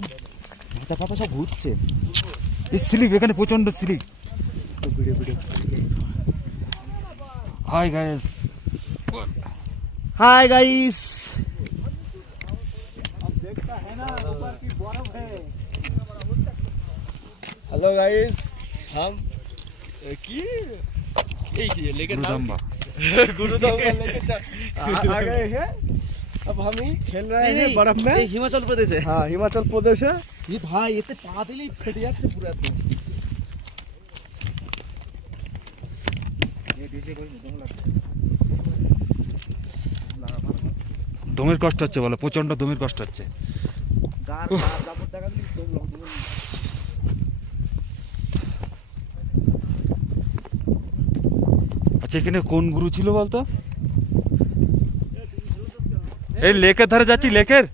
মাথা পাতা সব ঘুরছে। এই স্লিপ, এখানে প্রচন্ড slip. Hi guys, hi guys. Hello guys, हम लेके गुरुदम्बा लेके आ गए हैं। अब हम ही खेल रहे हैं बर्फ में। हिमाचल प्रदेश है। हाँ, हिमाचल प्रदेश है। ये भाई इतने पा दिले फट যাচ্ছে পুরো একদম। ये डीजे कोई नहीं लगता। দমের কষ্ট হচ্ছে বলে, প্রচন্ড দমের কষ্ট হচ্ছে। আচ্ছা, এখানে কোন গুরু ছিল বলতো? এই লেকের ধারে যাচ্ছি, লেকের